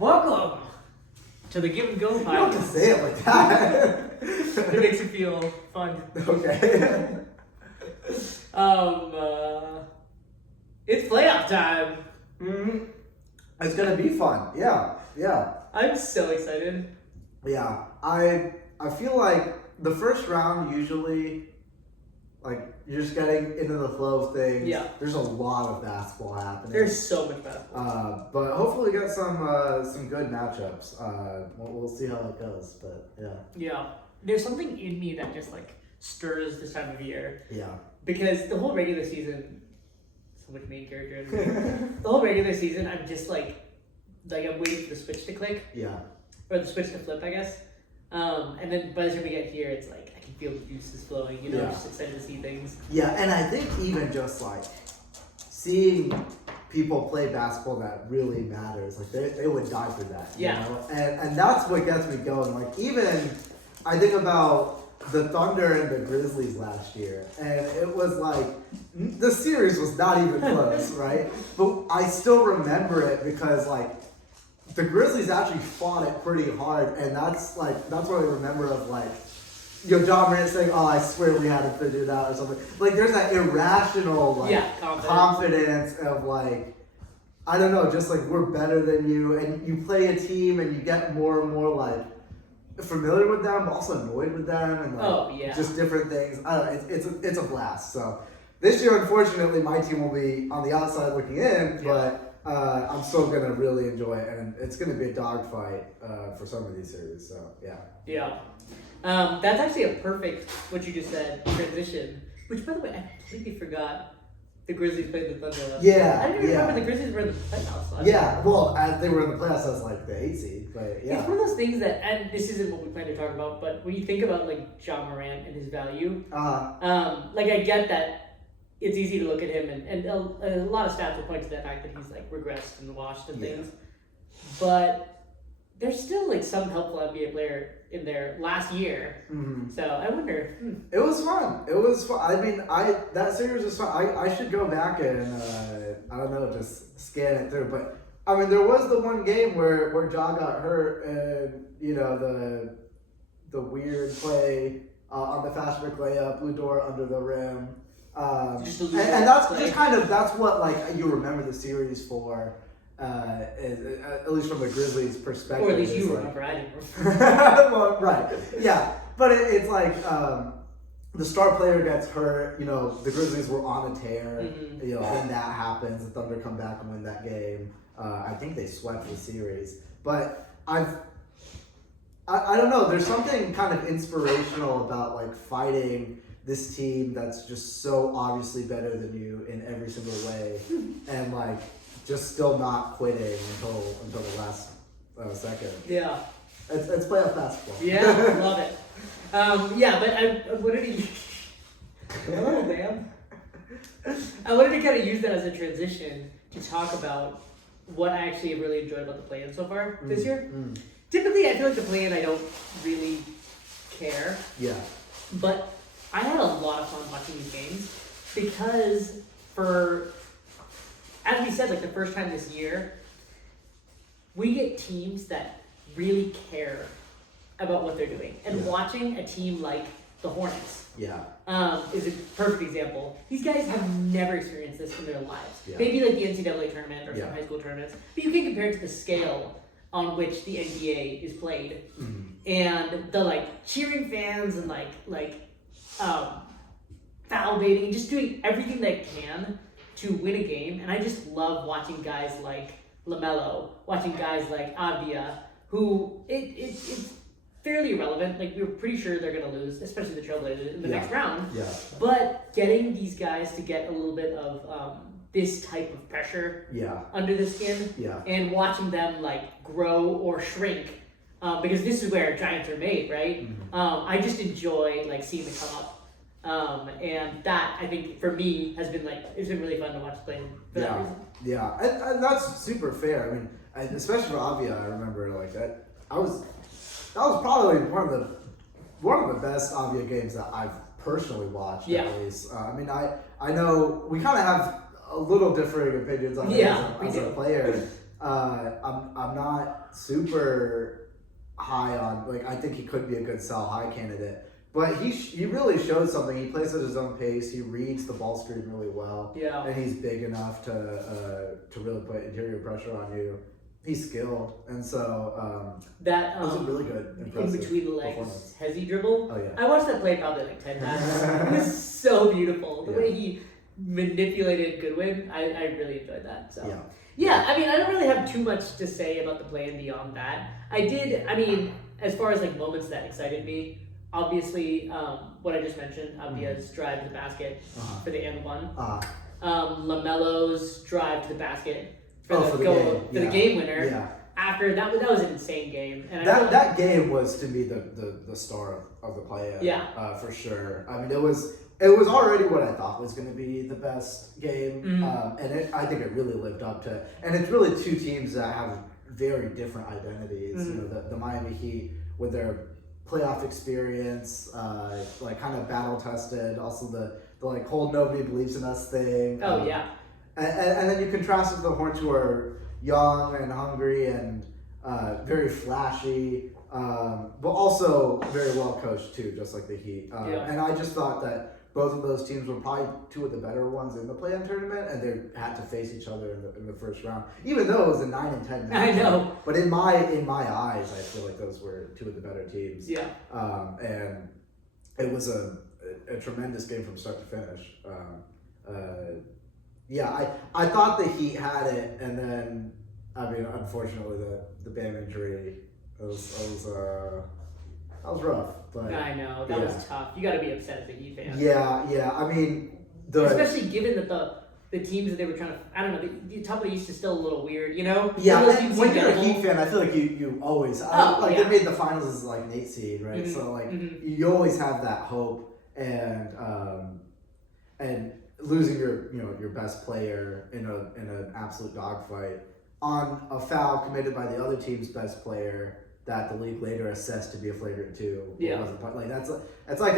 Welcome to the Give and Go You don't have to podcast. say it like that. It makes you feel fun. Okay. It's playoff time. Mm-hmm. It's gonna be fun. Yeah. I'm so excited. Yeah. I feel like the first round usually, like, you're just getting into the flow of things. Yeah. There's a lot of basketball happening. There's so much basketball. But hopefully we get some good matchups. We'll see how it goes. But yeah. Yeah. There's something in me that just like stirs this time of year Yeah. because the whole regular season, so much main character in me. The whole regular season, I'm just like I'm waiting for the switch to click Yeah. or the switch to flip, I guess. And then by the time we get here, it's like I can feel the juices flowing. You know, Yeah. I'm just excited to see things. Yeah, and I think even just like seeing people play basketball that really matters, like they would die for that. You Yeah. know? And that's what gets me going. Like even I think about the Thunder and the Grizzlies last year, and it was like the series was not even close, right? But I still remember it because like the Grizzlies actually fought it pretty hard, and that's what I remember of like. John Morant saying, "Oh, I swear we had it figured out," or something. Like, there's that irrational, like, confidence of like, I don't know, just like we're better than you, and you play a team, and you get more and more like familiar with them, but also annoyed with them, and like just different things. I don't know, it's a blast. So this year, unfortunately, my team will be on the outside looking in, but I'm still gonna really enjoy it, and it's gonna be a dogfight for some of these series. So yeah. Yeah. That's actually a perfect, what you just said, transition. Which, by the way, I completely forgot the Grizzlies played the Thunder last Yeah, I didn't even yeah. remember the Grizzlies were in the playoffs last Yeah, well, they were in the playoffs as like the 8 seed, but yeah. It's one of those things that, and this isn't what we plan to talk about, but when you think about like John Morant and his value, like I get that it's easy to look at him and a lot of stats will point to the fact that he's like regressed and washed and things, but there's still like some helpful NBA player in there last year. Mm-hmm. So I wonder. It was fun. It was fun. I mean, that series was fun. I should go back and I don't know, just scan it through. But I mean, there was the one game where John got hurt, and you know the weird play on the fast break layup, Blue Door under the rim. And that's just kind of that's what like you remember the series for. At least from the Grizzlies' perspective. Or at least you remember, I didn't remember. Well, right. Yeah. But it's like the star player gets hurt, you know, the Grizzlies were on a tear, you know, and that happens, the Thunder come back and win that game. I think they swept the series. But I don't know, there's something kind of inspirational about like fighting this team that's just so obviously better than you in every single way. And like just still not quitting until the last second. Yeah. It's playoff basketball. Yeah, I love it. But I wanted to oh, damn. I wanted to kind of use that as a transition to talk about what I actually have really enjoyed about the play-in so far this year. Typically, I feel like the play-in I don't really care. Yeah. But I had a lot of fun watching these games because as we said, like the first time this year, we get teams that really care about what they're doing. And watching a team like the Hornets is a perfect example. These guys have never experienced this in their lives. Yeah. Maybe like the NCAA tournament or some high school tournaments, but you can compare it to the scale on which the NBA is played. And the like cheering fans and foul baiting and just doing everything they can to win a game, and I just love watching guys like LaMelo, watching guys like Avdia, who it's fairly irrelevant. Like we were pretty sure they're gonna lose, especially the Trailblazers in the next round. Yeah. But getting these guys to get a little bit of this type of pressure under the skin, and watching them like grow or shrink, because this is where giants are made, right? I just enjoy like seeing them come up. And that I think for me has been like it's been really fun to watch play for that reason. Yeah, and that's super fair. I mean, especially for Avia, I remember like that was probably one of the best Avia games that I've personally watched. At least, I mean, I know we kind of have a little differing opinions on him as a player. I'm not super high on, like, I think he could be a good sell high candidate. But he really showed something. He plays at his own pace. He reads the ball screen really well. Yeah. And he's big enough to really put interior pressure on you. He's skilled, and so That it was a really good, in impressive between the legs, hezzy dribble. Oh yeah. I watched that play probably like 10 times. It was so beautiful. The way he manipulated Goodwin, I really enjoyed that. So yeah, I mean, I don't really have too much to say about the play and beyond that. I mean, as far as like moments that excited me, obviously, what I just mentioned, Abdia's drive to the basket for the and one. LaMelo's drive to the basket for the game winner. Yeah. After that was an insane game. And that game was to me the star of the play. For sure. I mean, it was already what I thought was going to be the best game, and I think it really lived up to. And it's really two teams that have very different identities. You know, the Miami Heat with their playoff experience, like kind of battle tested. Also the like whole nobody believes in us thing. Oh yeah. And then you contrast it with the Hornets, who are young and hungry and very flashy, but also very well coached too, just like the Heat. And I just thought that both of those teams were probably two of the better ones in the play-in tournament, and they had to face each other in the first round, even though it was a 9-10 match. I know. But in my eyes, I feel like those were two of the better teams. Yeah. And it was a tremendous game from start to finish. I thought the Heat had it, and then, I mean, unfortunately, the Bam injury was rough. But I know, that was tough. You got to be upset as a Heat fan. Yeah. I mean, especially given that the teams that they were trying to, I don't know, the top of the East is still a little weird, you know? Yeah, when you're a Heat fan, I feel like you always, they made the finals as like an 8 seed, right? So like you always have that hope, and losing your best player in an absolute dogfight on a foul committed by the other team's best player that the league later assessed to be a flagrant 2. Like that's like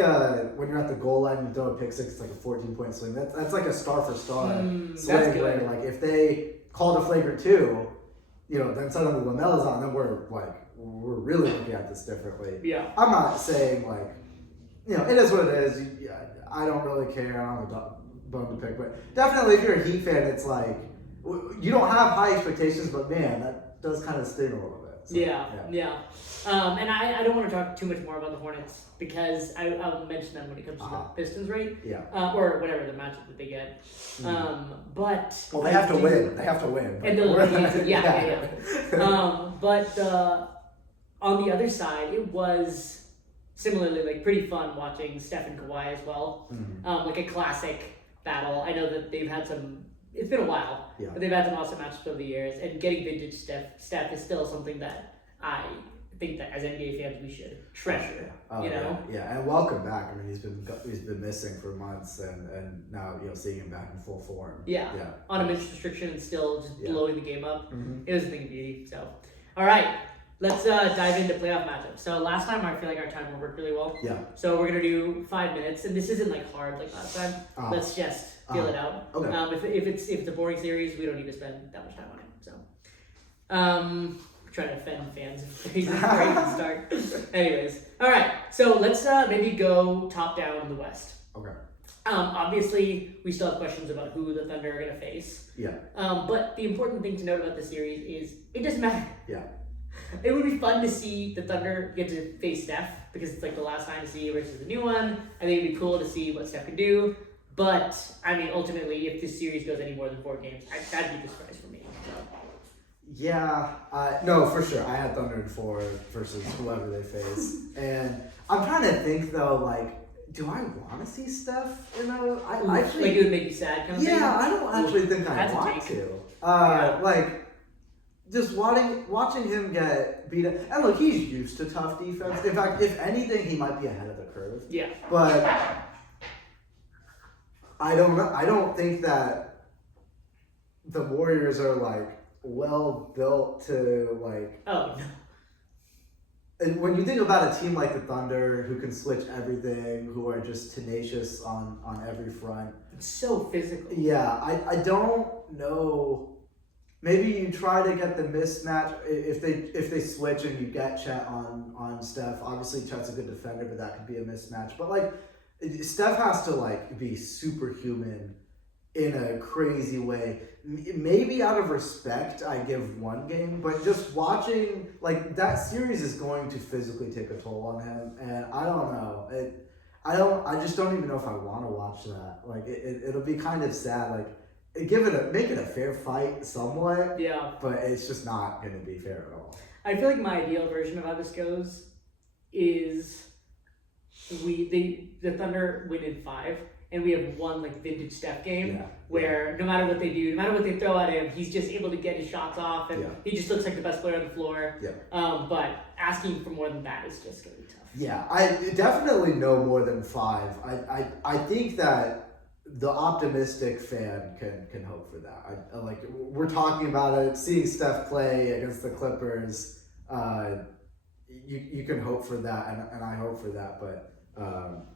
when you're at the goal line and you throw a pick six, it's like a 14-point swing. That's like a star for star swing where like if they called a flagrant 2, then suddenly LaMelo's on, then we're really looking at this differently. Yeah. I'm not saying it is what it is. I don't really care. I don't have a bone to pick, but definitely if you're a Heat fan, it's like you don't have high expectations, but man, that does kind of sting a little bit. So, yeah. And I don't want to talk too much more about the Hornets because I'll mention them when it comes to the Pistons, right? Yeah. Or whatever the matchup that they get. But they have to win. They have to win. And but on the other side, it was similarly like pretty fun watching Steph and Kawhi as well. Like a classic battle. I know that they've had some. It's been a while, but they've had some awesome matchups over the years, and getting vintage Steph is still something that I think that as NBA fans we should treasure. Yeah, and welcome back. I mean, he's been missing for months, and now seeing him back in full form. On a minutes restriction and still just blowing the game up. It was a thing of beauty. So, all right, let's dive into playoff matchups. So last time I feel like our timer worked really well. Yeah. So we're gonna do 5 minutes, and this isn't like hard like last time. Let's just feel it out. Okay. If it's a boring series, we don't need to spend that much time on it. So, trying to offend fans before you even start. Anyways, all right. So let's maybe go top down in the West. Okay. Obviously, we still have questions about who the Thunder are gonna face. Yeah. But the important thing to note about the series is it doesn't matter. Yeah. It would be fun to see the Thunder get to face Steph because it's like the last dynasty versus the new one. I think it'd be cool to see what Steph can do. But, I mean, ultimately, if this series goes any more than 4 games, that'd be the surprise for me. So. Yeah, no, for sure. I had Thunder in 4 versus whoever they face. And I'm trying to think, though, like, do I want to see Steph in a... I actually, like, it would make you sad kind of thing? Yeah, I don't actually think I want to. Like, just watching him get beat up. And look, he's used to tough defense. In fact, if anything, he might be ahead of the curve. Yeah. But... I don't think that the Warriors are like well built to like. Oh. And when you think about a team like the Thunder, who can switch everything, who are just tenacious on every front, it's so physical. Yeah, I don't know maybe you try to get the mismatch if they switch and you get Chet on Steph. Obviously, Chet's a good defender, but that could be a mismatch. But like, Steph has to like be superhuman in a crazy way. Maybe out of respect, I give one game, but just watching like that series is going to physically take a toll on him, and I don't know. I just don't even know if I want to watch that. Like it'll be kind of sad. Like make it a fair fight somewhat. Yeah. But it's just not going to be fair at all. I feel like my ideal version of how this goes is the Thunder win in 5, and we have one like vintage Steph game where no matter what they do, no matter what they throw at him, he's just able to get his shots off, and he just looks like the best player on the floor. Yeah. But asking for more than that is just going to be tough. Yeah, I definitely know more than 5. I think that the optimistic fan can hope for that. I like we're talking about it, seeing Steph play against the Clippers. You can hope for that, and I hope for that. But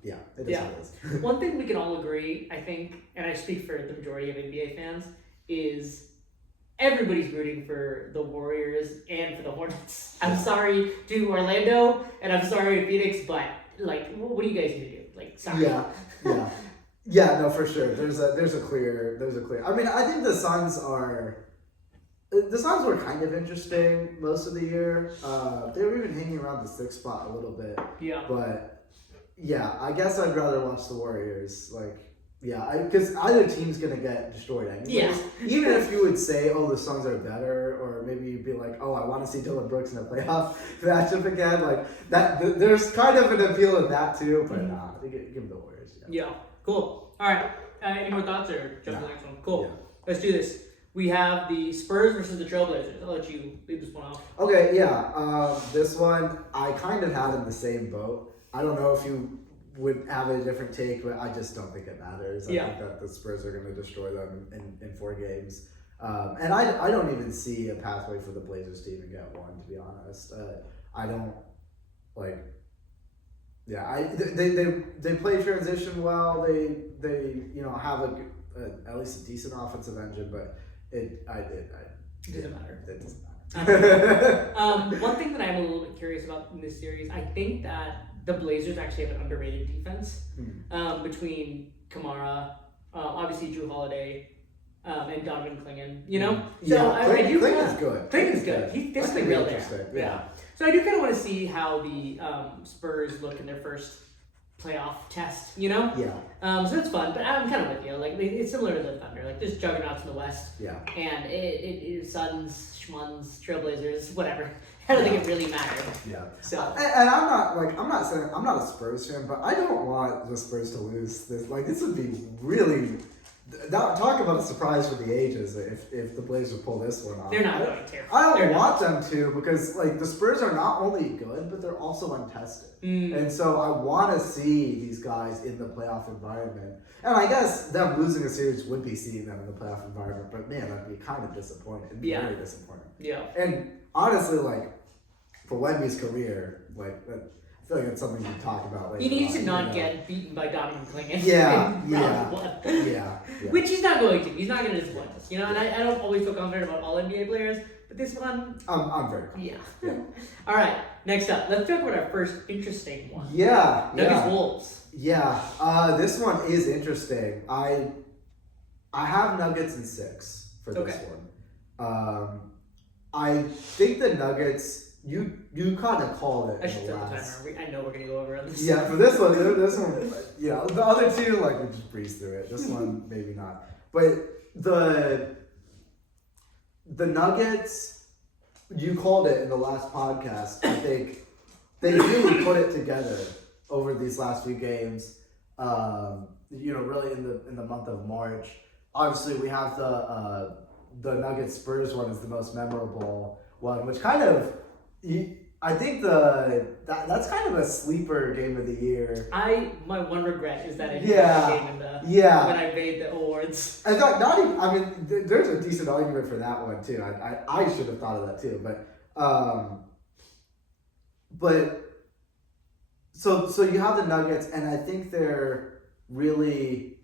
it is what it is. One thing we can all agree, I think, and I speak for the majority of NBA fans, is everybody's rooting for the Warriors and for the Hornets. I'm sorry to Orlando, and I'm sorry to Phoenix, but like, what do you guys need to do? Like, sorry. Yeah, no, for sure. There's a clear. I mean, I think the Suns were kind of interesting most of the year. They were even hanging around the 6th spot a little bit. Yeah. But yeah, I guess I'd rather watch the Warriors. Because either team's gonna get destroyed anyways. Yeah. Even if you would say, "Oh, the Suns are better," or maybe you'd be like, "Oh, I want to see Dylan Brooks in a playoff matchup again." Like that, there's kind of an appeal in that too. But give them the Warriors. Yeah. Cool. All right. Any more thoughts or jump to the next one? Cool. Yeah. Let's do this. We have the Spurs versus the Trailblazers. I'll let you lead this one off. Okay, yeah. This one I kind of had in the same boat. I don't know if you would have a different take, but I just don't think it matters. I think that the Spurs are going to destroy them in 4 games. And I don't even see a pathway for the Blazers to even get one, to be honest. I don't like. Yeah, they play transition well. They have at least a decent offensive engine, but it doesn't matter. It doesn't matter. One thing that I'm a little bit curious about in this series, I think that the Blazers actually have an underrated defense between Kamara, obviously Drew Holiday, and Donovan Clingan. You know, Clingan's good. Clingan's good. There's something real there. Yeah. So I do kind of want to see how the Spurs look in their first playoff test, you know? Yeah. So it's fun, but I'm kind of with you. Like, it's similar to the Thunder. Like, there's juggernauts in the West. Yeah. And it Suns, Schmuns, Trailblazers, whatever. I don't think it really mattered. Yeah. So. And I'm not saying I'm not a Spurs fan, but I don't want the Spurs to lose this. Like, this would be really. Talk about a surprise for the ages if the Blazers pull this one off. They're not going to. I don't want them to, because like the Spurs are not only good, but they're also untested. And so I want to see these guys in the playoff environment. And I guess them losing a series would be seeing them in the playoff environment, but man, that'd be kind of disappointing. It'd be very disappointing. Yeah. And honestly, like for Wemby's career, like I feel like it's something you talk about later. He needs to not get beaten by Donovan Clingan. Yeah. Which he's not going to. He's not going to disappoint us, you know. And I don't always feel confident about all NBA players, but this one, I'm very confident. Yeah. All right. Next up, let's talk about our first interesting one. Nuggets Wolves. Yeah. This one is interesting. I have Nuggets in 6 for this one. I think the Nuggets. You kind of called it. I should set the timer. I know we're gonna go over on this. Yeah, for this one, the other two, like, we just breeze through it. This one, maybe not. But the Nuggets, you called it in the last podcast. I think they really put it together over these last few games. Really in the month of March. Obviously, we have the Nuggets Spurs one is the most memorable one, which kind of. I think that's kind of a sleeper game of the year. My one regret is that I didn't have the game in when I made the awards. In fact, not even. I mean, there's a decent argument for that one too. I should have thought of that too, but so you have the Nuggets, and I think they're really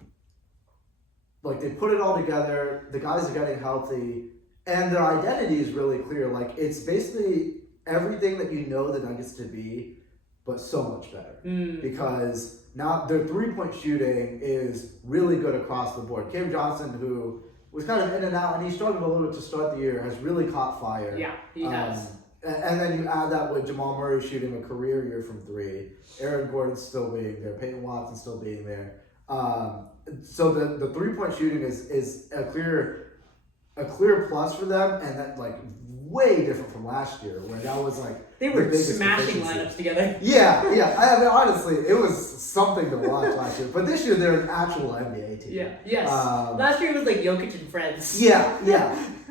like they put it all together. The guys are getting healthy. and their identity is really clear. Like it's basically everything that you know the Nuggets to be, but so much better because now their 3-point shooting is really good across the board. Cam Johnson, who was kind of in and out, and he struggled a little bit to start the year, has really caught fire. Yeah, he has. And then you add that with Jamal Murray shooting a career year from 3, Aaron Gordon still being there, Peyton Watson still being there. So the 3-point shooting is a clear plus for them, and that like way different from last year where that was like they were biggest smashing deficiency. lineups together. Yeah. I mean, honestly, it was something to watch last year. But this year they're an actual NBA team. Yeah. Yes. Last year it was like Jokic and friends. Yeah.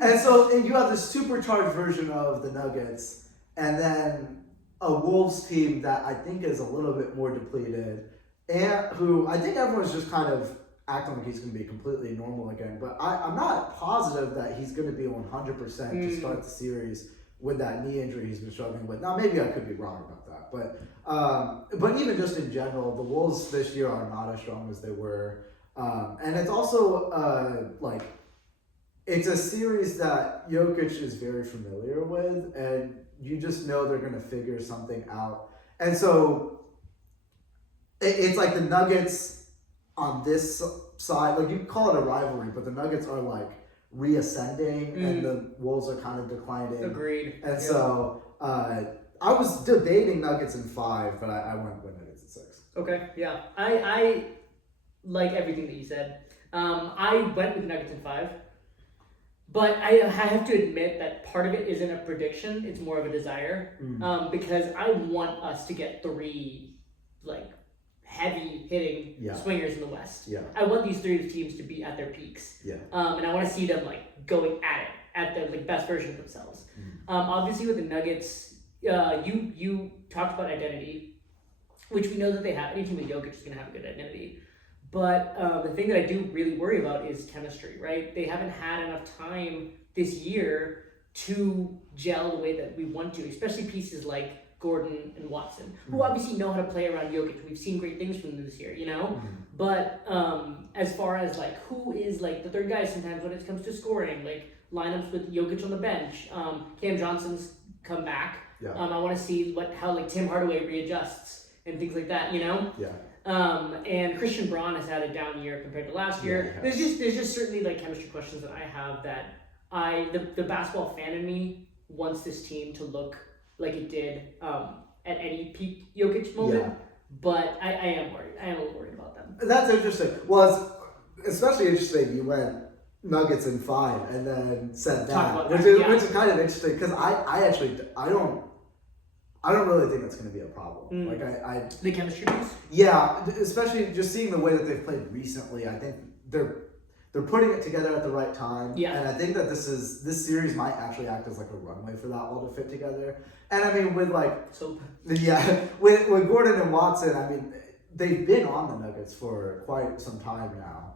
And you have this supercharged version of the Nuggets, and then a Wolves team that I think is a little bit more depleted, and who I think everyone's just kind of acting like he's going to be completely normal again. But I'm not positive that he's going to be 100% to start the series with that knee injury he's been struggling with. Now, maybe I could be wrong about that. But even just in general, the Wolves this year are not as strong as they were. And it's also like it's a series that Jokic is very familiar with, and you just know they're going to figure something out. And so it's like the Nuggets on this side, like you can call it a rivalry, but the Nuggets are like reascending and the Wolves are kind of declining. Agreed. And so I was debating Nuggets in 5, but I went with Nuggets in 6. Okay, yeah. I like everything that you said. I went with Nuggets in 5. But I have to admit that part of it isn't a prediction, it's more of a desire. Because I want us to get 3 like heavy hitting swingers in the West. Yeah. I want these 3 teams to be at their peaks. Yeah. And I want to see them like going at it, at the like best version of themselves. Obviously with the Nuggets, you talked about identity, which we know that they have. Any team with Jokic is going to have a good identity. But the thing that I do really worry about is chemistry, right? They haven't had enough time this year to gel the way that we want to, especially pieces like Gordon and Watson, who obviously know how to play around Jokic. We've seen great things from them this year, you know? But as far as like who is like the third guy sometimes when it comes to scoring, like lineups with Jokic on the bench, Cam Johnson's come back. Yeah. I want to see how like Tim Hardaway readjusts and things like that, you know? Yeah. And Christian Braun has had a down year compared to last year. Yeah, There's just certainly like chemistry questions that I have that the basketball fan in me wants this team to look like it did at any peak Jokic moment. Yeah. But I am worried. I am a little worried about them. That's interesting. Well, it's especially interesting you went Nuggets in 5 and then said that, which is kind of interesting because I don't really think that's going to be a problem. Like the chemistry piece. Yeah, especially just seeing the way that they've played recently. I think they're putting it together at the right time. Yeah. And I think that this series might actually act as like a runway for that all to fit together. And I mean with like with Gordon and Watson, I mean they've been on the Nuggets for quite some time now.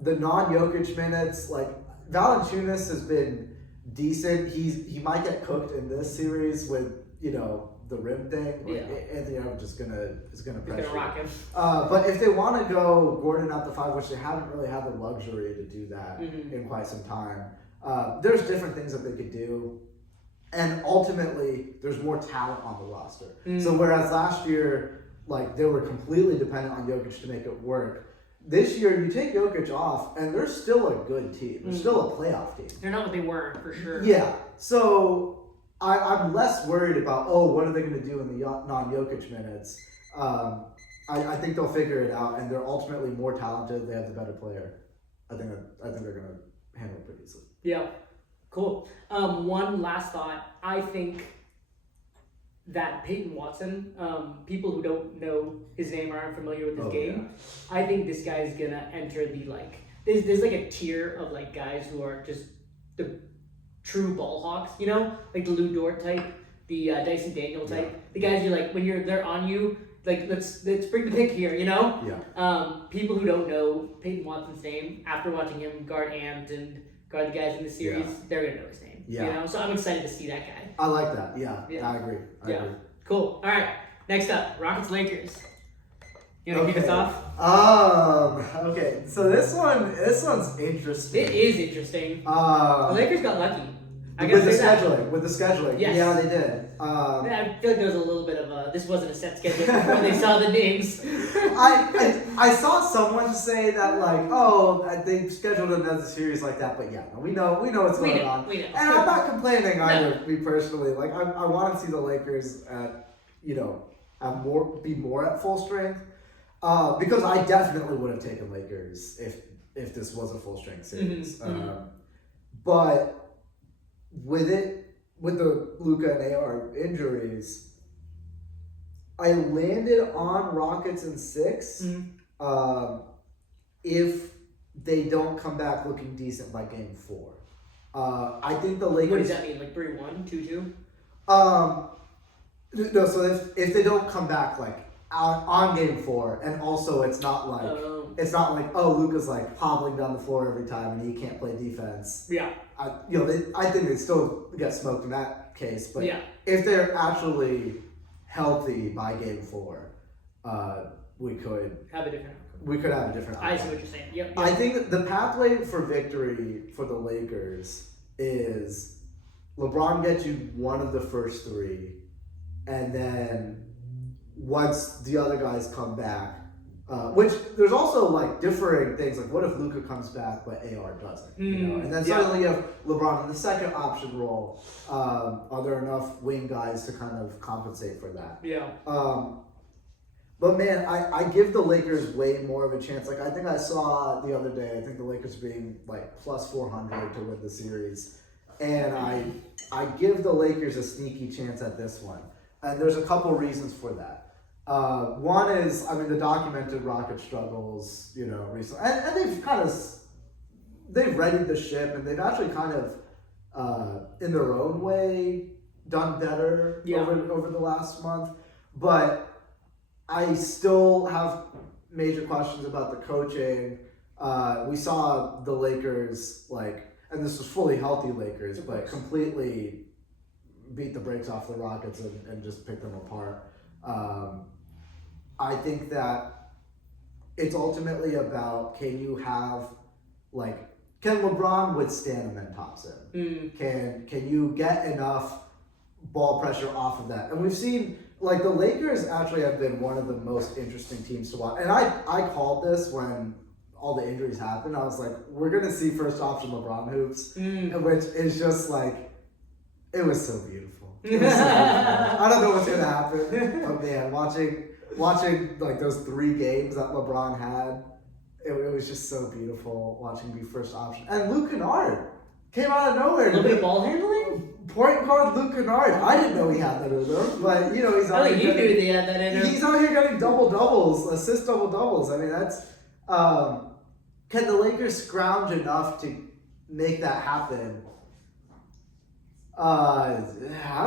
The non-Jokic minutes, like Valanciunas has been decent. He might get cooked in this series with, you know, the rim thing. Like Anthony Edwards is gonna pressure. Gonna rock him. But if they want to go Gordon at the 5, which they haven't really had the luxury to do that in quite some time, there's different things that they could do, and ultimately there's more talent on the roster. So whereas last year, like they were completely dependent on Jokic to make it work. This year, you take Jokic off, and they're still a good team. They're still a playoff team. They're not what they were, for sure. Yeah. So I'm less worried about, what are they going to do in the non-Jokic minutes? I think they'll figure it out, and they're ultimately more talented. They have the better player. I think they're going to handle it pretty easily. Yeah. Cool. One last thought. I think that Peyton Watson, people who don't know his name or aren't familiar with his game, I think this guy is gonna enter the like. There's like a tier of like guys who are just the true ball hawks, you know, like the Lou Dort type, the Dyson Daniel type, the guys you like when they're on you. Like let's bring the pick here, you know. Yeah. People who don't know Peyton Watson's name after watching him guard Ant and guard the guys in the series, they're gonna know his name. Yeah. You know, so I'm excited to see that guy. I like that. Yeah. I agree. I agree. Cool. All right. Next up, Rockets Lakers. You want to kick us off? Okay. So this one's interesting. It is interesting. The Lakers got lucky. I with gotta the say that. scheduling, with the scheduling. Yes. Yeah, they did. Yeah, I feel like there was a little bit of a, this wasn't a set schedule before they saw the names. I saw someone say that like, oh, they scheduled another series like that, but yeah, no, we know what's going on. We know. And I'm not complaining either, me personally. Like I want to see the Lakers at, be more at full strength. Because I definitely would have taken Lakers if this was a full strength series. But with the Luka and AR injuries, I landed on Rockets in 6. If they don't come back looking decent by game 4. I think the Lakers. What does that mean? Like 3-1, 2-2? No, so if they don't come back like on game 4, and also it's not like Luka's like hobbling down the floor every time and he can't play defense. Yeah. I think they still get smoked in that case, but yeah. if they're actually healthy by game 4, we could have a different. We could have a different outcome. I see what you're saying. Yep. I think that the pathway for victory for the Lakers is LeBron gets you one of the first 3, and then once the other guys come back, which there's also like differing things. Like, what if Luka comes back but AR doesn't? And then suddenly you have LeBron in the second option role. Are there enough wing guys to kind of compensate for that? Yeah. But man, I give the Lakers way more of a chance. Like I think I saw the other day, I think the Lakers being like plus 400 to win the series, and I give the Lakers a sneaky chance at this one. And there's a couple reasons for that. One is, the documented Rocket struggles, recently, and they've readied the ship, and they've actually kind of, in their own way, done better over the last month. But I still have major questions about the coaching. We saw the Lakers, and this was fully healthy Lakers, but completely beat the brakes off the Rockets and just pick them apart. I think that it's ultimately about, can LeBron withstand and then toss him? Can you get enough ball pressure off of that? And we've seen, the Lakers actually have been one of the most interesting teams to watch. And I called this when all the injuries happened. I was like, we're going to see first option LeBron hoops, which is just it was so beautiful. I don't know what's going to happen, but man, watching those 3 games that LeBron had, it was just so beautiful watching me first option. And Luke Kennard came out of nowhere. A little bit of ball handling? Point guard Luke Kennard. I didn't know he had that in him, but he's out here. You knew he had that in him. He's out here getting double-doubles, assist double-doubles. that's can the Lakers scrounge enough to make that happen? I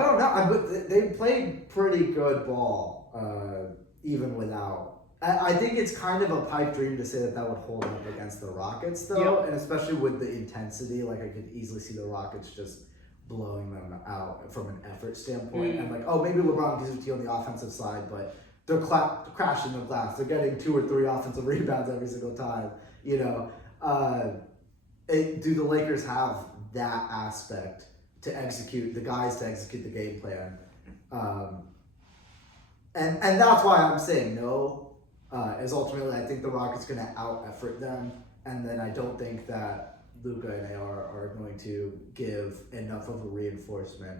don't know. They played pretty good ball, even without. I think it's kind of a pipe dream to say that would hold up against the Rockets, though, and especially with the intensity. I could easily see the Rockets just blowing them out from an effort standpoint. And maybe LeBron gives it to you on the offensive side, but they're crashing the glass. They're getting 2 or 3 offensive rebounds every single time. Do the Lakers have that aspect to execute the game plan? And that's why I'm saying no. Is ultimately I think the Rockets going to out-effort them, and then I don't think that Luka and AR are going to give enough of a reinforcement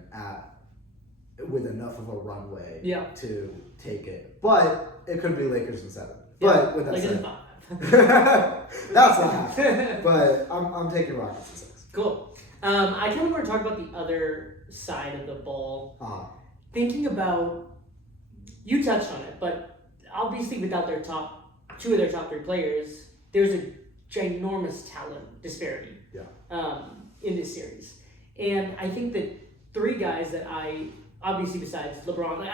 with enough of a runway to take it. But it could be Lakers in 7. But with that said, that's not happening. But I'm taking Rockets in 6. Cool. I kind of want to talk about the other side of the ball. Thinking about, you touched on it, but obviously without 2 of their top 3 players, there's a ginormous talent disparity in this series. And I think that 3 guys that obviously besides LeBron,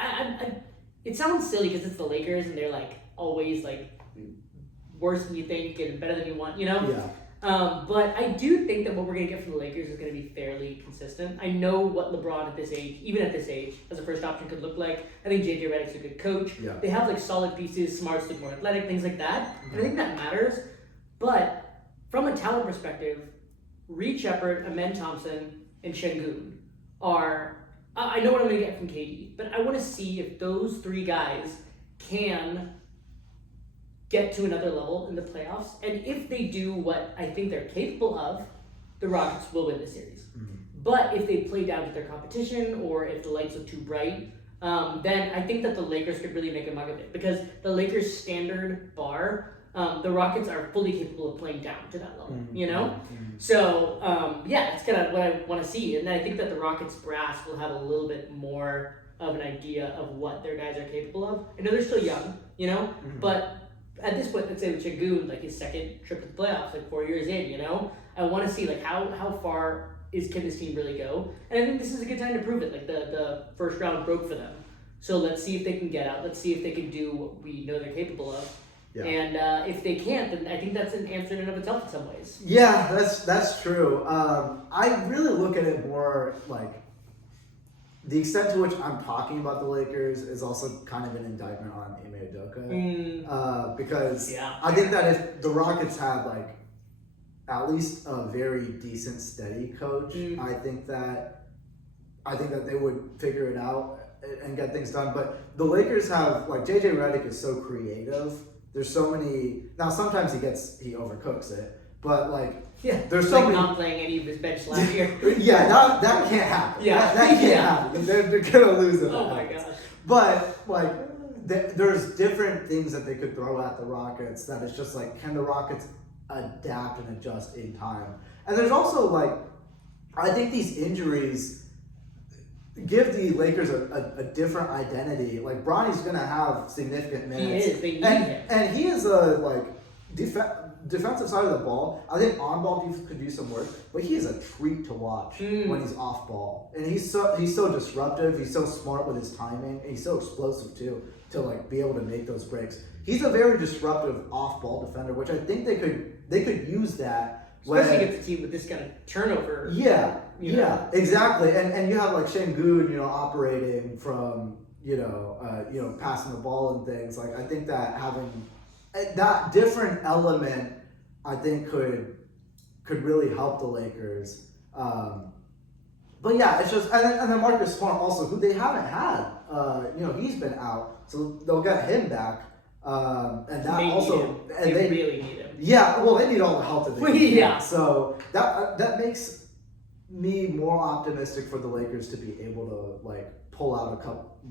it sounds silly because it's the Lakers and they're always worse than you think and better than you want, Yeah. But I do think that what we're going to get from the Lakers is going to be fairly consistent. I know what LeBron at this age, even at this age, as a first option could look like. I think JJ Redick's a good coach. Yeah. They have like solid pieces, Smart's a bit more athletic, things like that. And I think that matters. But from a talent perspective, Reed Shepherd, Amen Thompson, and Şengün are. I know what I'm going to get from KD, but I want to see if those three guys can get to another level in the playoffs. And if they do what I think they're capable of, the Rockets will win the series. Mm-hmm. But if they play down to their competition or if the lights look too bright, then I think that the Lakers could really make a mug of it. Because the Lakers' standard bar, the Rockets are fully capable of playing down to that level, you know? Mm-hmm. So, yeah, that's kind of what I want to see. And I think that the Rockets brass will have a little bit more of an idea of what their guys are capable of. I know they're still young, you know? Mm-hmm. But at this point, let's say with Şengün, like his second trip to the playoffs, like 4 years in, you know? I want to see, like, how far can this team really go? And I think this is a good time to prove it. Like, the first round broke for them. So let's see if they can get out. Let's see if they can do what we know they're capable of. Yeah. And if they can't, then I think that's an answer in and of itself in some ways. Yeah, that's true. I really look at it more like the extent to which I'm talking about the Lakers is also kind of an indictment on Ime Udoka. Because Yeah. I think that if the Rockets had like at least a very decent, steady coach, I think that they would figure it out and get things done. But the Lakers have like JJ Redick is so creative. There's so many. Now sometimes he overcooks it, but like Yeah, there's so like many. not playing any of his bench last year. Yeah, that can't happen. Yeah. that can't Yeah. happen. They're gonna lose it. Oh my gosh. But like, there's different things that they could throw at the Rockets. That it's just like, can the Rockets adapt and adjust in time? And there's also like, I think these injuries give the Lakers a different identity. Like Bronny's gonna have significant minutes. He is. They need him. And he is a like defensive side of the ball. I think on ball defense could do some work, but he is a treat to watch when he's off ball. And he's so disruptive. He's so smart with his timing. And he's so explosive too to like be able to make those breaks. He's a very disruptive off ball defender, which I think they could use that. Especially against a team with this kind of turnover. Yeah, you know? yeah, exactly. And you have like Şengün, operating from, passing the ball and things. Like I think that having that different element, I think could really help the Lakers. But yeah, it's just and then Marcus Smart also, who they haven't had. He's been out, so they'll get him back. And that They also, need him. and They really need him. yeah, well, they need all the help that they can. Yeah. So that makes me more optimistic for the Lakers to be able to like pull out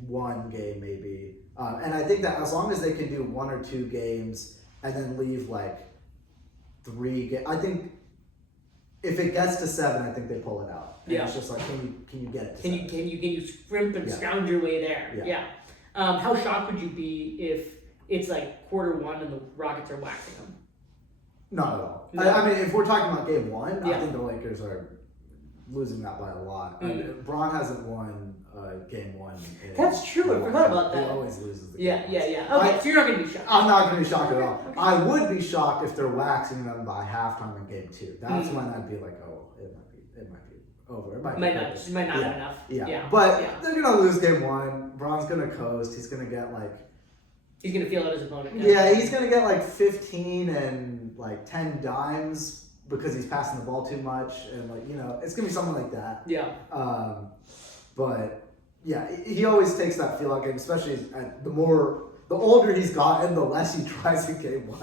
one game maybe, and I think that as long as they can do 1 or 2 games and then leave like 3 games, I think if it gets to 7, I think they pull it out. And it's just like, can you get it? To Can 7? you scrimp and scrounge your way there? Yeah. How shocked would you be if it's like Q1 and the Rockets are waxing them? Not at all. No. I mean, if we're talking about game 1, Yeah. I think the Lakers are losing that by a lot. Bron hasn't won game 1. That's true. I forgot about that. He always loses the Yeah. game. Okay, so you're not going to be shocked. I'm not going to be shocked at all. I would be shocked if they're waxing them by halftime in game 2. That's when I'd be like, oh, it might be over. It might Might be not over. have enough. Yeah. But they're going to lose game 1. Bron's going to coast. He's going to get like... He's going to feel out his opponent. Yeah, he's going to get like 15 and like 10 dimes because he's passing the ball too much. And like, it's going to be something like that. Yeah. But yeah, he always takes that feel out game, especially the older he's gotten, the less he tries in game 1.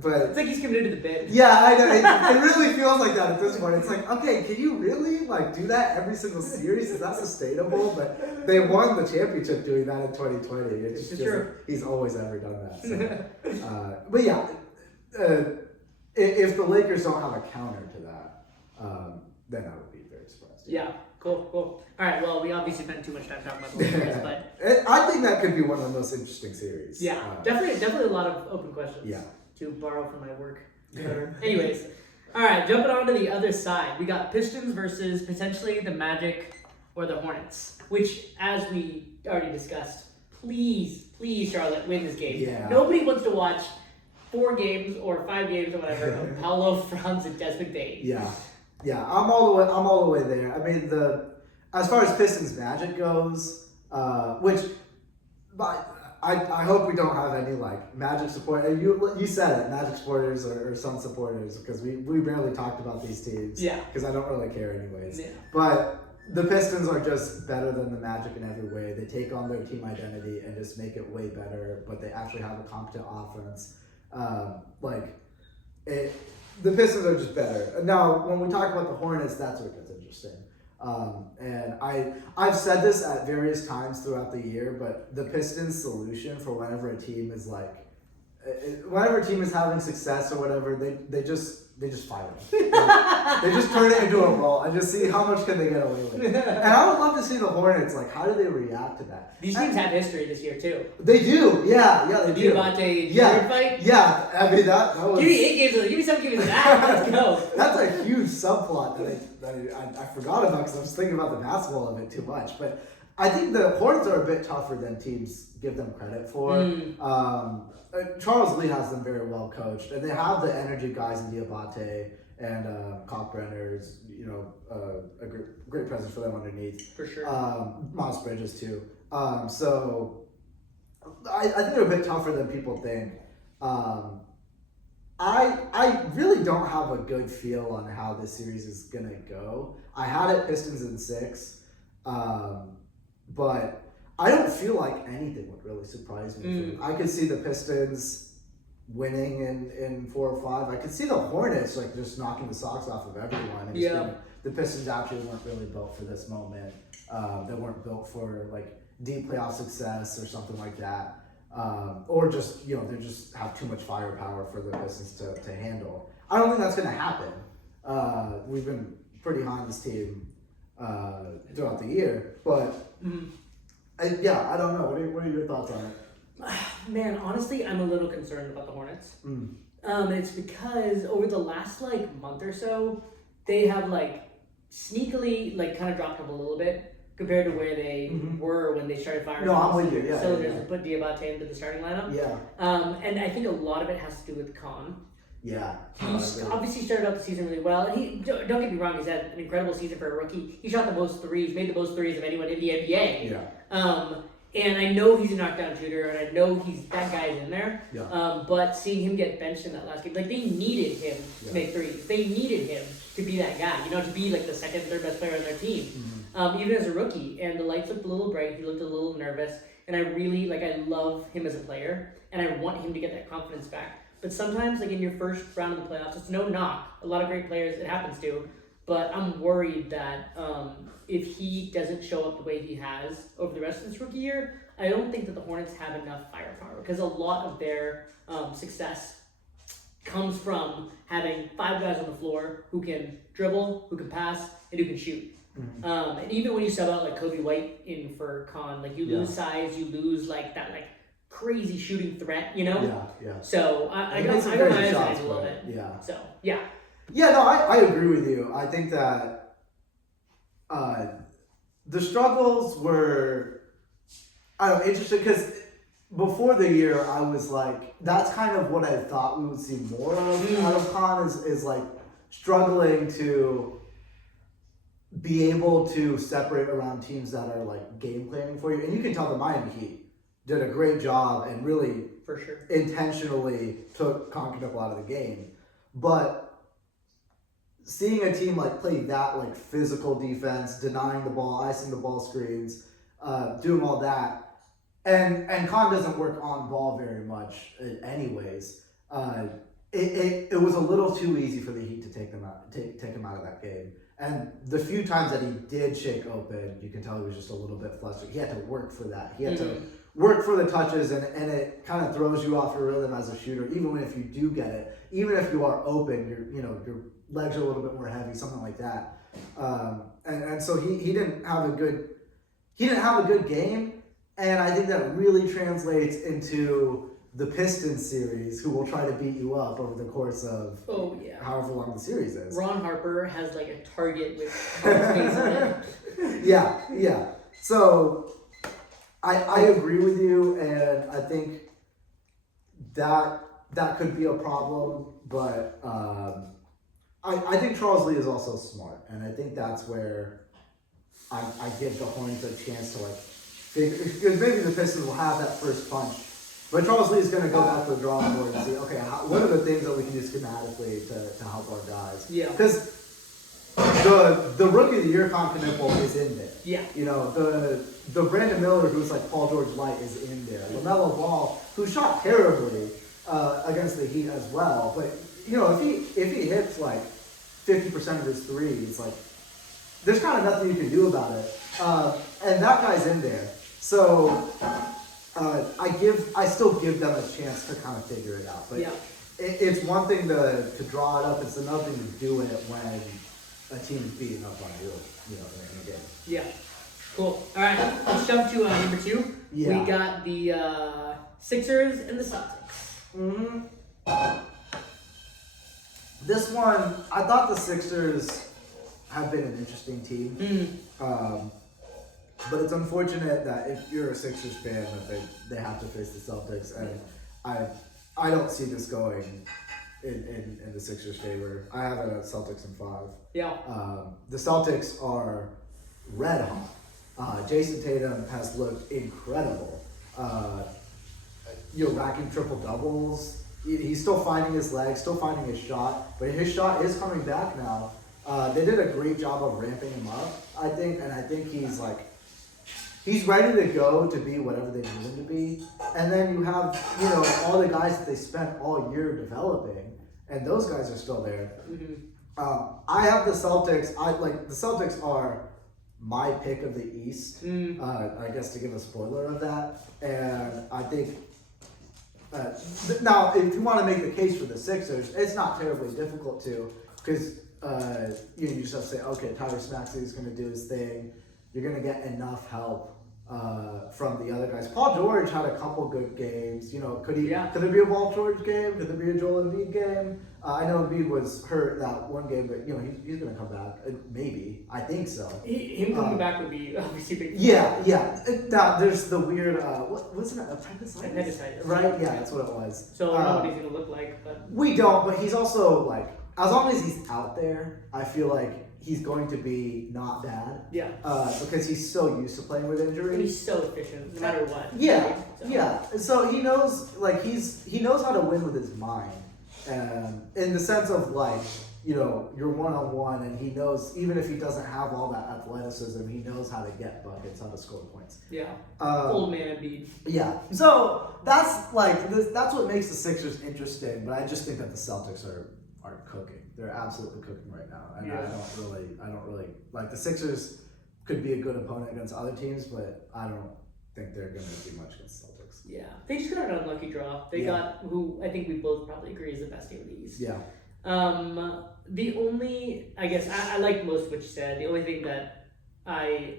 But It's like he's committed to the bid. yeah, I know. It really feels like that at this point. It's like, okay, can you really like do that every single series? Is that sustainable? But they won the championship doing that in 2020. It's just true. He's always ever done that. So. But yeah, if the Lakers don't have a counter to that, then I would be very surprised. Yeah. Cool. All right. Well, we obviously spent too much time talking about the Lakers, but I think that could be one of the most interesting series. yeah, definitely a lot of open questions. Yeah. To borrow from my work. Anyways, all right. Jumping on to the other side, we got Pistons versus potentially the Magic or the Hornets. Which, as we already discussed, please, Charlotte, win this game. Yeah. Nobody wants to watch 4 games or 5 games or whatever of Paulo Franz and Desmond Bain. Yeah, I'm all the way there. I mean, as far as Pistons Magic goes, I hope we don't have any like Magic support. And you said it, Magic supporters or Sun supporters, because we barely talked about these teams. Yeah. Because I don't really care anyways. Yeah. But the Pistons are just better than the Magic in every way. They take on their team identity and just make it way better. But they actually have a competent offense. The Pistons are just better. Now, when we talk about the Hornets, that's where it gets interesting. And I've said this at various times throughout the year, but the Pistons' solution for whenever a team is whenever a team is having success or whatever, they just fire them. They just turn it into a brawl and just see how much can they get away with. And I would love to see the Hornets, like, how do they react to that? These teams have history this year too. They do, yeah, they do. Diamante fight. Yeah, I mean that was. Give me 8 games of, give me 7 games of that. Let's go. That's a huge subplot that I forgot about because I was thinking about the basketball of it too much. But I think the Hornets are a bit tougher than teams give them credit for. Charles Lee has them very well coached, and they have the energy guys in Diabate and Kalkbrenner's, a great presence for them underneath. For sure. Miles Bridges too. So I think they're a bit tougher than people think. I really don't have a good feel on how this series is gonna go. I had it Pistons in 6, but I don't feel like anything would really surprise me. I could see the Pistons winning in 4 or 5. I could see the Hornets like just knocking the socks off of everyone. And the Pistons actually weren't really built for this moment. They weren't built for like deep playoff success or something like that. Or just, they just have too much firepower for the Pistons to handle. I don't think that's going to happen. We've been pretty high on this team throughout the year, but I don't know. What are your thoughts on it? Man, honestly, I'm a little concerned about the Hornets. It's because over the last month or so, they have sneakily kind of dropped up a little bit compared to where they were when they started firing. No, I'm with you. Yeah, cylinders and put Diabate into the starting lineup. Yeah. And I think a lot of it has to do with Khan. Yeah. He's obviously started out the season really well, and he don't get me wrong, he's had an incredible season for a rookie. He shot the most threes, made the most threes of anyone in the NBA. Yeah. And I know he's a knockdown shooter, and I know that guy's in there. Yeah. But seeing him get benched in that last game, they needed him to make threes. They needed him to be that guy, to be the second, third best player on their team, even as a rookie. And the lights looked a little bright. He looked a little nervous, and I really I love him as a player, and I want him to get that confidence back. But sometimes, in your first round of the playoffs, it's no knock. A lot of great players, it happens to. But I'm worried that if he doesn't show up the way he has over the rest of this rookie year, I don't think that the Hornets have enough firepower, because a lot of their success comes from having 5 guys on the floor who can dribble, who can pass, and who can shoot. And even when you sub out Kobe White in for Khan, you lose size, you lose that crazy shooting threat, Yeah. So I got my eyes on it a little bit. Yeah. So yeah. Yeah, no, I agree with you. I think that the struggles were, interesting, because before the year I was that's kind of what I thought we would see more of out of Khan is struggling to be able to separate around teams that are game planning for you. And you can tell the Miami Heat did a great job and really for sure intentionally took Concacaf out of the game. But seeing a team play that physical defense, denying the ball, icing the ball screens, doing all that, and Khan doesn't work on ball very much anyways. It was a little too easy for the Heat to take him out of that game. And the few times that he did shake open, you can tell he was just a little bit flustered. He had to work for that. He had to work for the touches, and it kind of throws you off your rhythm as a shooter. Even if you do get it, even if you are open, your legs are a little bit more heavy, something like that. And so he didn't have a good game, and I think that really translates into the Pistons series, who will try to beat you up over the course of however long the series is. Ron Harper has a target with space on it. Yeah. So I agree with you, and I think that that could be a problem, but I think Charles Lee is also smart, and I think that's where I give the Hornets a chance to like figure, because maybe the Pistons will have that first punch, but Charles Lee is going to go back to the drawing board and see, okay, what are the things that we can do schematically to help our guys? Yeah. Because the rookie of the year Conn is in there. Yeah. You know, the Brandon Miller, who's like Paul George Light, is in there. LaMelo Ball, who shot terribly against the Heat as well, but you know, if he hits like 50% of his threes, like there's kind of nothing you can do about it. And that guy's in there, so I still give them a chance to kind of figure it out. But Yeah. it's one thing to draw it up. It's another thing to do it when a team's beating up on you, you know, in a game. Yeah. Cool. All right, let's jump to number 2. Yeah. We got the Sixers and the Celtics. Mm-hmm. This one, I thought the Sixers have been an interesting team. But it's unfortunate that if you're a Sixers fan, that they have to face the Celtics, and I don't see this going in the Sixers' favor. I have the Celtics in 5. Yeah. The Celtics are red hot. Jason Tatum has looked incredible. Racking triple doubles. He's still finding his legs, still finding his shot, but his shot is coming back now. They did a great job of ramping him up, I think, and I think he's ready to go to be whatever they need him to be. And then you have, all the guys that they spent all year developing, and those guys are still there. Mm-hmm. I have the Celtics. The Celtics are my pick of the East. I guess to give a spoiler of that, and I think. Now, if you want to make the case for the Sixers, it's not terribly difficult to, because you just have to say, okay, Tyrese Maxey is going to do his thing. You're going to get enough help from the other guys. Paul George had a couple good games. Could there be a Paul George game? Could there be a Joel Embiid game? I know Embiid was hurt that one game, but he's going to come back. Maybe. I think so. Him coming back would be obviously big. Yeah. Now, there's the weird, what's it, appendicitis? Appendicitis. Right? Yeah, that's what it was. So I don't know what he's going to look like, but... We don't, but he's also, as long as he's out there, I feel like he's going to be not bad. Yeah. Because he's so used to playing with injury. And he's so efficient, no matter what. Yeah, right? yeah. So he knows, he knows how to win with his mind. In the sense of, you're one-on-one, and he knows, even if he doesn't have all that athleticism, he knows how to get buckets, how to score points. Yeah. Old man Embiid. Yeah. So that's what makes the Sixers interesting, but I just think that the Celtics are cooking. They're absolutely cooking right now. And Yeah. I don't really the Sixers could be a good opponent against other teams, but I don't think they're gonna do much against the Celtics. Yeah. They just got an unlucky draw. They got who I think we both probably agree is the best team in the East. Yeah. The only, I guess, I like most of what you said. The only thing that I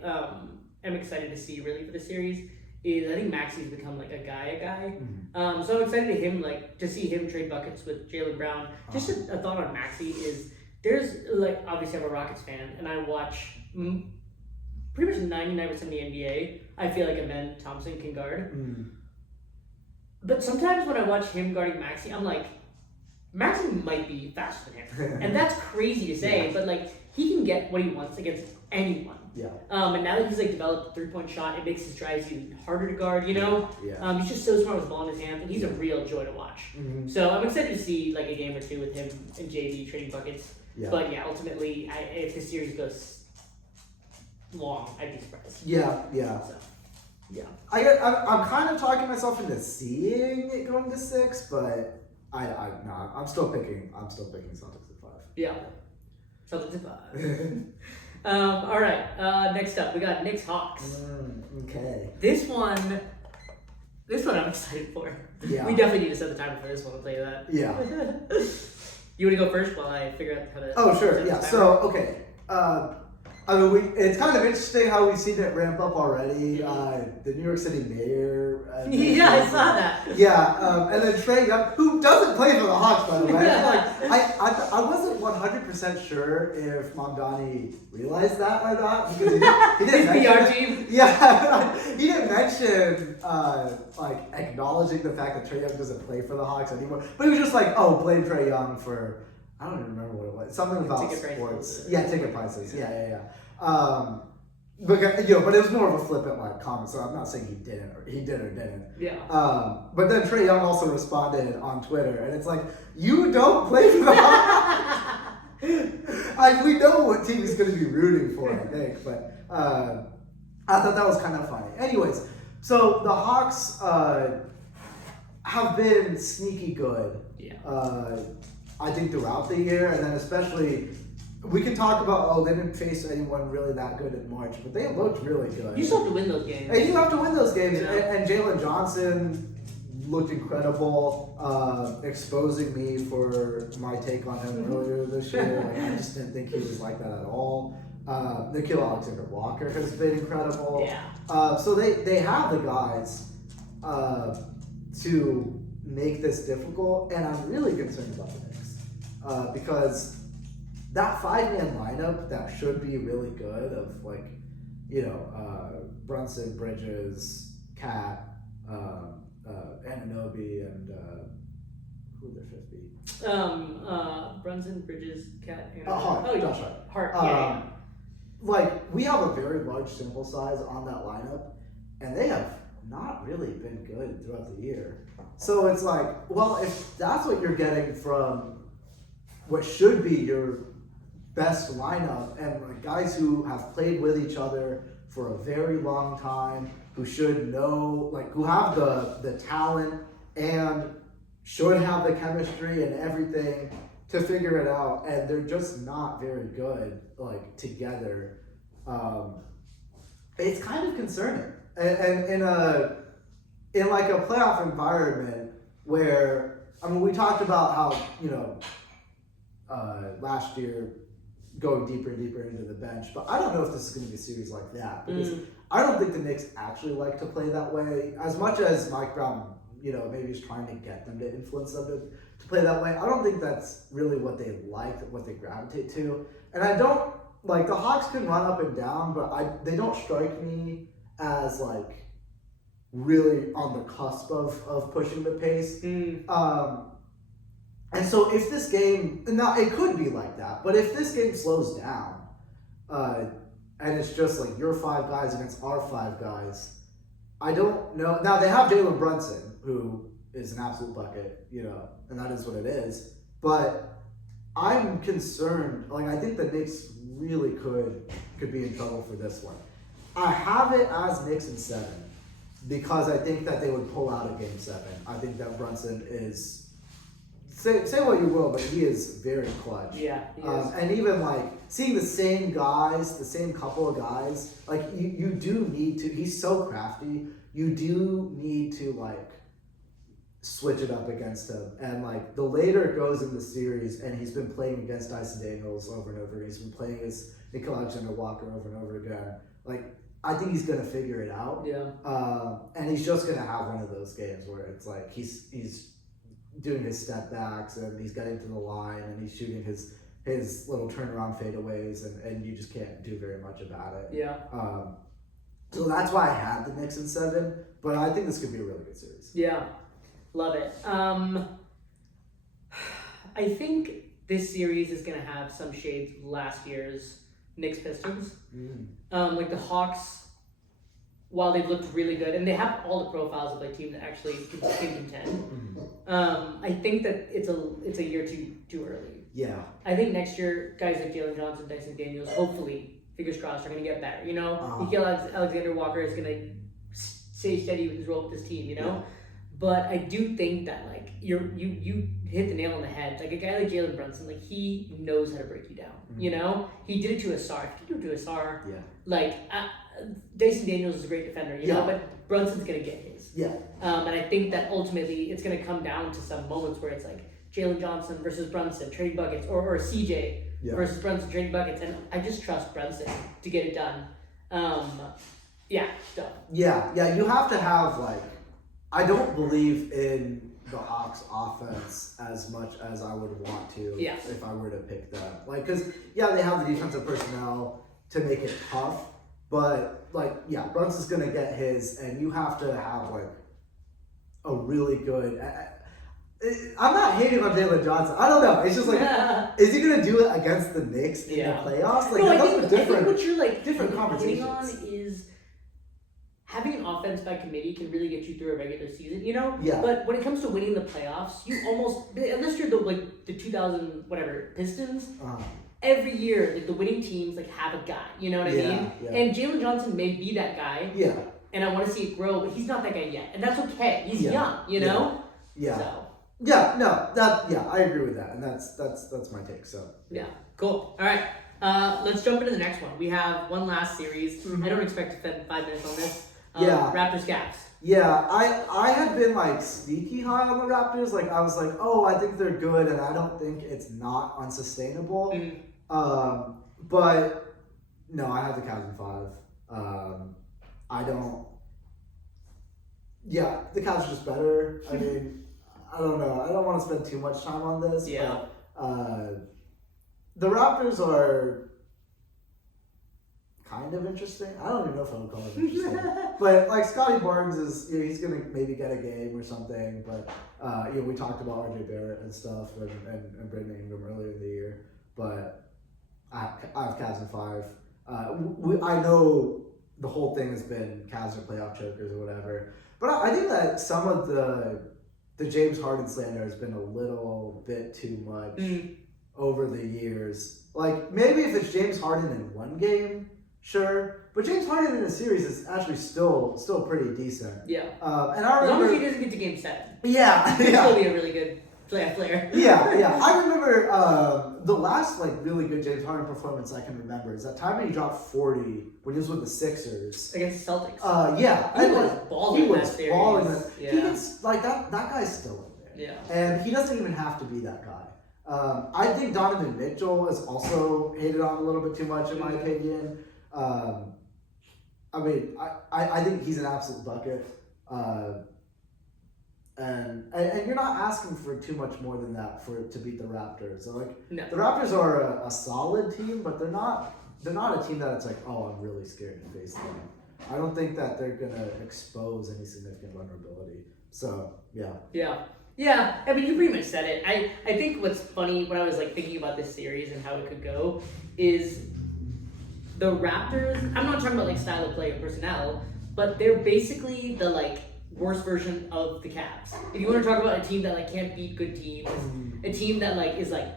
am excited to see really for the series is I think Maxey's become a guy. Mm-hmm. So I'm excited to see him trade buckets with Jaylen Brown. Just a thought on Maxey is there's obviously I'm a Rockets fan and I watch pretty much 99% of the NBA. I feel like Amen Thompson can guard. Mm. But sometimes when I watch him guarding Maxey, I'm like, Maxey might be faster than him. And that's crazy to say, but he can get what he wants against anyone. Yeah. And now that he's like developed a 3-point shot, it makes his drives even harder to guard, you know? Yeah. He's just so smart with the ball in his hand, and he's a real joy to watch. Mm-hmm. So I'm excited to see like a game or two with him and JB trading buckets. Yeah. But yeah, ultimately, if this series goes long, I'd be surprised. Yeah. So, yeah. I'm kind of talking myself into seeing it going to 6, but I'm still picking Celtics at 5. Yeah. Celtics at 5. All right. Next up, we got Knicks Hawks. Okay. This one I'm excited for. Yeah. We definitely need to set the timer for this one. I'll tell you that. Yeah. You want to go first while I figure out how to? Oh, sure. set Yeah. the timer? So, okay. I mean, it's kind of interesting how we've seen it ramp up already. The New York City mayor. Yeah, I saw that. Yeah, and then Trae Young, who doesn't play for the Hawks, by the way. I wasn't 100% sure if Mamdani realized that or not because he didn't His mention PR team. Yeah, he didn't mention like acknowledging the fact that Trae Young doesn't play for the Hawks anymore. But he was just like, "Oh, blame Trae Young for." I don't even remember what it was. Something about Ticket sports. prices. Yeah, ticket prices. Yeah. But but it was more of a flippant like comment. So I'm not saying he did or didn't. Yeah. But then Trae Young also responded on Twitter, and it's like, you don't play for the Hawks. We know what team he's going to be rooting for, I think. But I thought that was kind of funny. Anyways, so the Hawks have been sneaky good. Yeah. I think throughout the year, and then especially, we can talk about, they didn't face anyone really that good in March, but they looked really good. You still have to win those games. And you have to win those games. Yeah. And Jalen Johnson looked incredible, exposing me for my take on him earlier this year. Like, I just didn't think he was like that at all. Nickeil Alexander-Walker has been incredible. Yeah. So they have the guys to make this difficult, and I'm really concerned about the Knicks. Because that 5-man lineup that should be really good of Brunson, Bridges, Cat, Anunoby, and who would their fifth be? Brunson, Bridges, Cat, and Hart. Josh Hart. We have a very large sample size on that lineup, and they have not really been good throughout the year. So it's like, well, if that's what you're getting from what should be your best lineup, and guys who have played with each other for a very long time, who should know, who have the talent and should have the chemistry and everything to figure it out, and they're just not very good, together. It's kind of concerning. And in a playoff environment where, we talked about how, last year going deeper and deeper into the bench, but I don't know if this is going to be a series like that, because I don't think the Knicks actually like to play that way. As much as Mike Brown, maybe is trying to get them to influence them to play that way, I don't think that's really what they like, what they gravitate to. And I don't, the Hawks can run up and down, but they don't strike me as, really on the cusp of pushing the pace. And so if this game, now it could be like that, but if this game slows down, and it's just your 5 guys against our 5 guys, I don't know. Now they have Jalen Brunson, who is an absolute bucket, and that is what it is. But I'm concerned, I think the Knicks really could be in trouble for this one. I have it as Knicks in 7, because I think that they would pull out of Game 7. I think that Brunson is, say what you will, but he is very clutch. Yeah, he is. And even seeing the same guys, the same couple of guys, you do need to, he's so crafty, you do need to switch it up against him. And the later it goes in the series, and he's been playing against Dyson Daniels over and over again, he's been playing against Nickeil Alexander-Walker over and over again, I think he's gonna figure it out. Yeah. And he's just gonna have one of those games where it's he's doing his step backs, and he's getting to the line, and he's shooting his little turnaround fadeaways, and you just can't do very much about it. Yeah. So that's why I had the Knicks in 7, but I think this could be a really good series. Yeah, love it. I think this series is going to have some shades of last year's Knicks Pistons. The Hawks, while they've looked really good, and they have all the profiles of a team that actually can contend, I think that it's a year too early. Yeah. I think next year, guys like Jalen Johnson, Dyson Daniels, hopefully, fingers crossed, are going to get better. Nickeil Alexander-Walker is going to stay steady with his role with this team. Yeah. But I do think that you hit the nail on the head. A guy like Jalen Brunson, he knows how to break you down. He did it to Asar. If you do it to Asar, Dyson Daniels is a great defender, but Brunson's gonna get his. Yeah. And I think that ultimately it's gonna come down to some moments where it's Jalen Johnson versus Brunson, trading buckets, or CJ versus Brunson trading buckets, and I just trust Brunson to get it done. Yeah, done. Yeah, you have to have, like, I don't believe in the Hawks offense as much as I would want to if I were to pick them. Like, because, they have the defensive personnel to make it tough, but, like, Brunson's going to get his, and you have to have, like, a really good... I'm not hating on Jalen Johnson. I don't know. It's just like, is he going to do it against the Knicks in the playoffs? Like, I think what you're, like, different hitting on is having an offense by committee can really get you through a regular season, you know? Yeah. But when it comes to winning the playoffs, you almost, unless you're the 2000 whatever Pistons, every year the winning teams have a guy, you know what I mean? Yeah. And Jalen Johnson may be that guy. Yeah. And I want to see it grow, but he's not that guy yet, and that's okay. He's young, you know. Yeah. So. Yeah. No. I agree with that, and that's my take. So. Yeah. Cool. All right. Let's jump into the next one. We have one last series. I don't expect to spend 5 minutes on this. Raptors Cavs. Yeah, I had been sneaky high on the Raptors. Like, I was like, oh, I think they're good, and I don't think it's not unsustainable. But no, I have the Cavs in 5. I don't. Yeah, the Cavs are just better. I mean, I don't know. I don't want to spend too much time on this. Yeah. But, the Raptors are kind of interesting. I don't even know if I would call it interesting. But Scotty Barnes is, he's gonna maybe get a game or something. But we talked about RJ Barrett and stuff and Brandon Ingram earlier in the year. But I have Cavs in 5. I know the whole thing has been Cavs are playoff chokers or whatever. But I think that some of the James Harden slander has been a little bit too much over the years. Maybe if it's James Harden in one game, sure. But James Harden in a series is actually still pretty decent. Yeah. And I remember, as long as he doesn't get to game 7. Yeah. He'll still be a really good player. Yeah. I remember the last really good James Harden performance I can remember is that time when he dropped 40 when he was with the Sixers against the Celtics. He was balling. He was balling. Yeah. He gets that guy's still in there. Yeah. And he doesn't even have to be that guy. I think Donovan Mitchell is also hated on a little bit too much in my opinion. I mean, I think he's an absolute bucket. And you're not asking for too much more than that to beat the Raptors. So no. The Raptors are a solid team, but they're not a team that it's I'm really scared to face them. I don't think that they're gonna expose any significant vulnerability. So Yeah, I mean, you pretty much said it. I think what's funny when I was thinking about this series and how it could go is the Raptors. I'm not talking about style of play or personnel, but they're basically the worst version of the Cavs. If you want to talk about a team that can't beat good teams, a team that is a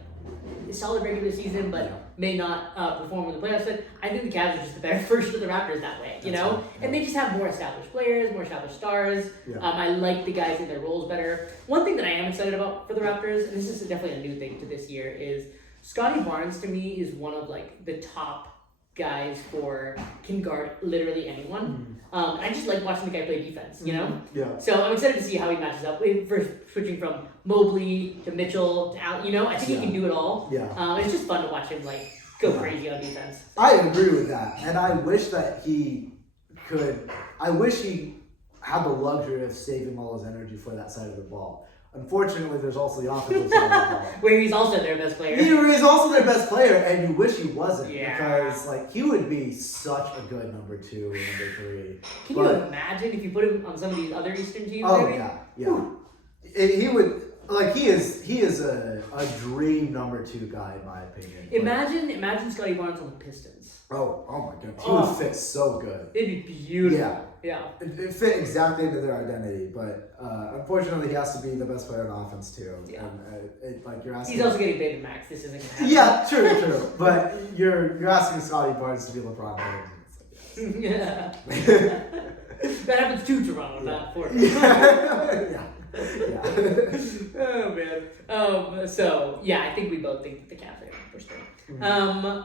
solid regular season but may not perform in the playoffs, but I think the Cavs are just the better version of the Raptors that way, you know? And they just have more established players, more established stars. Yeah. I like the guys in their roles better. One thing that I am excited about for the Raptors, and this is definitely a new thing to this year, is Scotty Barnes to me is one of the top guys can guard literally anyone. I just like watching the guy play defense, you know? Yeah. So I'm excited to see how he matches up. First switching from Mobley to Mitchell to Al, I think he can do it all. Yeah. It's just fun to watch him go crazy on defense. I agree with that, and I wish that he could. I wish he had the luxury of saving all his energy for that side of the ball. Unfortunately, there's also the offensive side of the ball. Where he's also their best player. He's also their best player, and you wish he wasn't. Yeah. Because, he would be such a good number 2 and number 3. Can you imagine if you put him on some of these other Eastern teams? Oh, maybe? yeah. He would, he is a dream number 2 guy, in my opinion. Imagine Scotty Barnes on the Pistons. Oh my goodness. He would fit so good. It'd be beautiful. Yeah. It fit exactly into their identity, but unfortunately, he has to be the best player on offense too. Yeah. And, you're asking. He's also getting paid in max. This isn't gonna happen. Yeah, true. But you're asking Scotty Barnes to be LeBron James. Yeah. That happens to Toronto, not for. Yeah. Oh man. So yeah, I think we both think that the Cavs are for sure.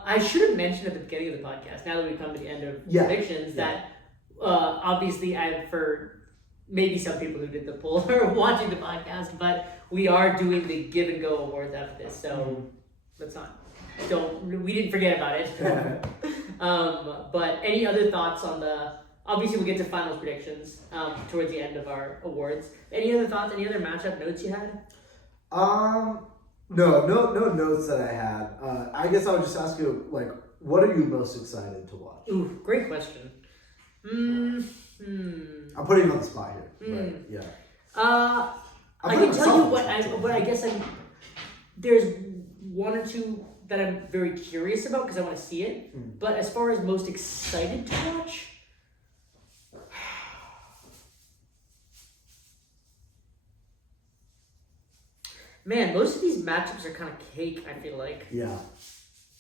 I should have mentioned at the beginning of the podcast. Now that we've come to the end of predictions, that obviously for maybe some people who did the poll are watching the podcast, but we are doing the Give and Go Awards after this. So let's not. we didn't forget about it. But any other thoughts on the? Obviously, we'll get to finals predictions towards the end of our awards. Any other thoughts? Any other matchup notes you had? No notes that I had. I guess I would just ask you, like, what are you most excited to watch? Ooh, great question. I'm putting you on the spot here. Right? Yeah. I can tell you what I guess there's one or two that I'm very curious about because I want to see it. But as far as most excited to watch, man, most of these matchups are kind of cake. I feel like. Yeah.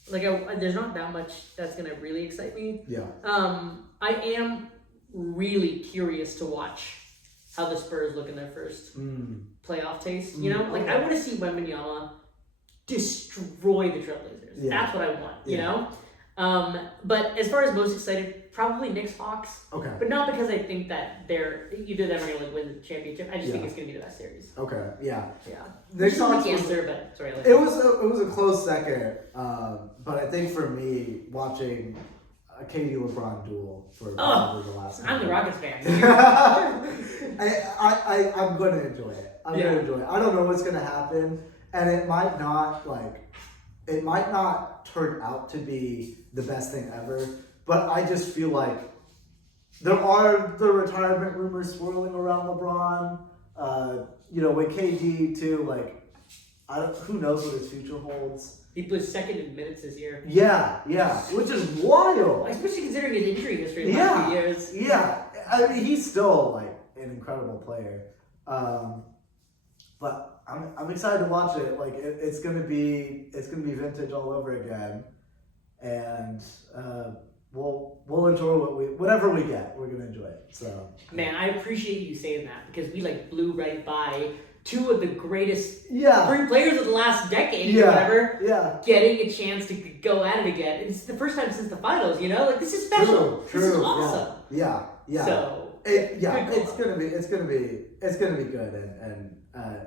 Like there's not that much that's gonna really excite me. Yeah. I am really curious to watch how the Spurs look in their first playoff taste. You know, like I want to see Wembanyama destroy the Trailblazers. Yeah. That's what I want. You know. But as far as most excited, probably Knicks Hawks. Okay. But not because I think that either them are gonna like win the championship. I just think Yeah. it's gonna be the best series. Okay. Yeah. Yeah. Knicks Hawks Weak was- answer, but sorry. It was a close second, but I think for me, watching a KD LeBron duel for probably the last. I'm the Rockets fan. I'm going to enjoy it. I'm going to enjoy it. I don't know what's going to happen, and it might not turn out to be the best thing ever. But I just feel like there are the retirement rumors swirling around LeBron. With KD too, like. Who knows what his future holds? He was second in minutes this year. Yeah, which is wild. Especially considering his injury history in the last few years. Yeah, I mean he's still like an incredible player, but I'm excited to watch it. Like it's gonna be vintage all over again, and we'll enjoy whatever we get. We're gonna enjoy it. So man, I appreciate you saying that because we like blew right by two of the greatest three players of the last decade or whatever getting a chance to go at it again. It's the first time since the finals, you know? Like this is special. True. This is awesome. Yeah. So it's gonna be good, and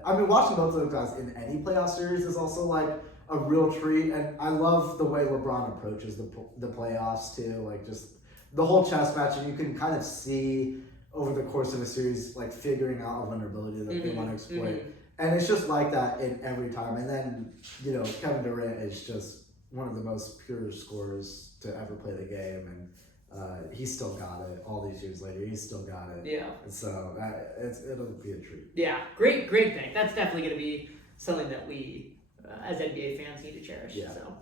I mean watching both of those guys in any playoff series is also like a real treat, and I love the way LeBron approaches the playoffs too, like just the whole chess match, and you can kind of see over the course of a series, like figuring out a vulnerability that they want to exploit. And it's just like that in every time. And then, Kevin Durant is just one of the most pure scorers to ever play the game. And he's still got it all these years later. He's still got it. Yeah. And so it'll be a treat. Yeah, great thing. That's definitely going to be something that we, as NBA fans, need to cherish. Yeah. So.